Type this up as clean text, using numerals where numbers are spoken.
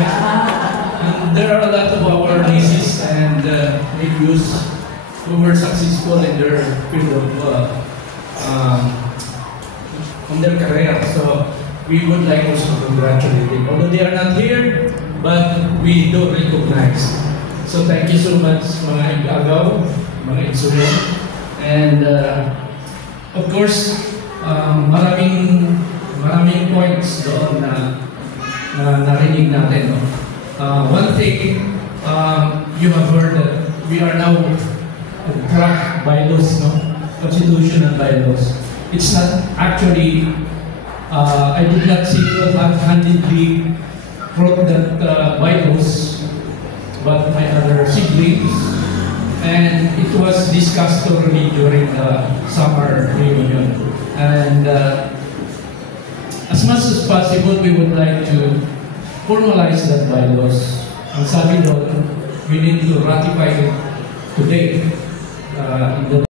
And there are a lot of our nieces and nephews who were successful in their field of on their career. So we would like also to congratulate them. Although they are not here, but we do recognize. So thank you so much, mga Igagaw, mga Igsuyo. And of course, maraming points doon na narinig natin. No? One thing, you have heard that we are now track bylaws, no? Constitutional bylaws. It's not actually, I did not single-handedly wrote that bylaws, but my other siblings, and it was discussed thoroughly during the summer reunion. And as much as possible, we would like to formalize that bylaws. Ang sabi doon, we need to ratify it today in the